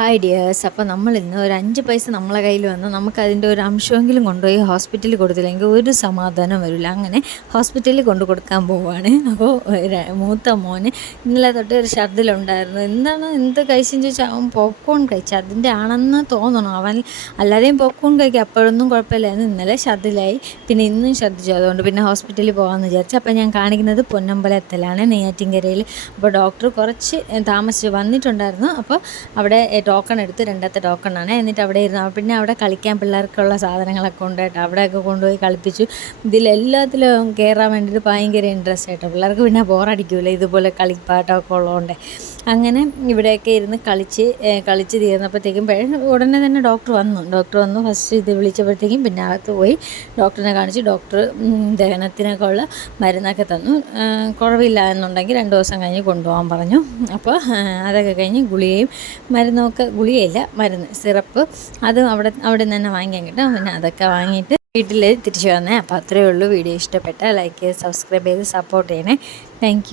Hi dears. അപ്പോൾ നമ്മളിന്ന് ഒരു 5 പൈസ നമ്മളെ കയ്യിൽ വന്ന് നമുക്കതിൻ്റെ ഒരു അംശമെങ്കിലും കൊണ്ടുപോയി ഹോസ്പിറ്റലിൽ കൊടുത്തില്ലെങ്കിൽ ഒരു സമാധാനം വരില്ല. അങ്ങനെ ഹോസ്പിറ്റലിൽ കൊണ്ട് കൊടുക്കാൻ പോവുകയാണ്. അപ്പോൾ മൂത്ത മോന് ഇന്നലെ തൊട്ട് ഒരു ഛർദിലുണ്ടായിരുന്നു. എന്ത് കഴിച്ചെന്ന് ചോദിച്ചാൽ അവൻ പോപ്കോൺ കഴിച്ചു. അതിൻ്റെ ആണെന്ന് തോന്നണം. അവൻ അല്ലാതെയും പോപ്കോൺ കഴിക്കും. അപ്പോഴൊന്നും കുഴപ്പമില്ലായിരുന്നു. ഇന്നലെ ഛർദിലായി, പിന്നെ ഇന്നും ഛർദിച്ചു. അതുകൊണ്ട് പിന്നെ ഹോസ്പിറ്റലിൽ പോകാമെന്ന് വിചാരിച്ചു. അപ്പോൾ ഞാൻ കാണിക്കുന്നത് പൊന്നമ്പലത്തിലാണ്, നെയ്യാറ്റിൻകരയിൽ. അപ്പോൾ ഡോക്ടർ കുറച്ച് താമസിച്ച് വന്നിട്ടുണ്ടായിരുന്നു. അപ്പോൾ അവിടെ ടോക്കൺ എടുത്ത്, രണ്ടാമത്തെ ടോക്കണാണ്. എന്നിട്ട് അവിടെ ഇരുന്ന് പിന്നെ അവിടെ കളിക്കാൻ പിള്ളേർക്കുള്ള സാധനങ്ങളൊക്കെ ഉണ്ടായിട്ട് അവിടെയൊക്കെ കൊണ്ടുപോയി കളിപ്പിച്ചു. ഇതിലെല്ലാത്തിലും കയറാൻ വേണ്ടിയിട്ട് ഭയങ്കര ഇൻട്രസ്റ്റ് ആയിട്ടോ. പിള്ളേർക്ക് പിന്നെ ബോറടിക്കൂല ഇതുപോലെ കളിപ്പാട്ടമൊക്കെ ഉള്ളതുകൊണ്ട്. അങ്ങനെ ഇവിടെയൊക്കെ ഇരുന്ന് കളിച്ച് തീർന്നപ്പോഴത്തേക്കും ഉടനെ തന്നെ ഡോക്ടർ വന്നു. ഫസ്റ്റ് ഇത് വിളിച്ചപ്പോഴത്തേക്കും പിന്നെ അകത്ത് പോയി ഡോക്ടറിനെ കാണിച്ചു. ഡോക്ടർ ദഹനത്തിനൊക്കെ ഉള്ള മരുന്നൊക്കെ തന്നു. കുറവില്ല എന്നുണ്ടെങ്കിൽ 2 ദിവസം കഴിഞ്ഞ് കൊണ്ടുപോകാൻ പറഞ്ഞു. അപ്പോൾ അതൊക്കെ കഴിഞ്ഞ് ഗുളികയില്ല, മരുന്ന് സിറപ്പ്, അതും അവിടെ നിന്ന് തന്നെ വാങ്ങിക്കാൻ കിട്ടും. പിന്നെ അതൊക്കെ വാങ്ങിയിട്ട് വീട്ടിൽ തിരിച്ചു വന്നേ. അപ്പോൾ അത്രയേ ഉള്ളൂ. വീഡിയോ ഇഷ്ടപ്പെട്ടാൽ ലൈക്ക് ചെയ്ത് സബ്സ്ക്രൈബ് ചെയ്ത് സപ്പോർട്ട് ചെയ്യണേ. താങ്ക്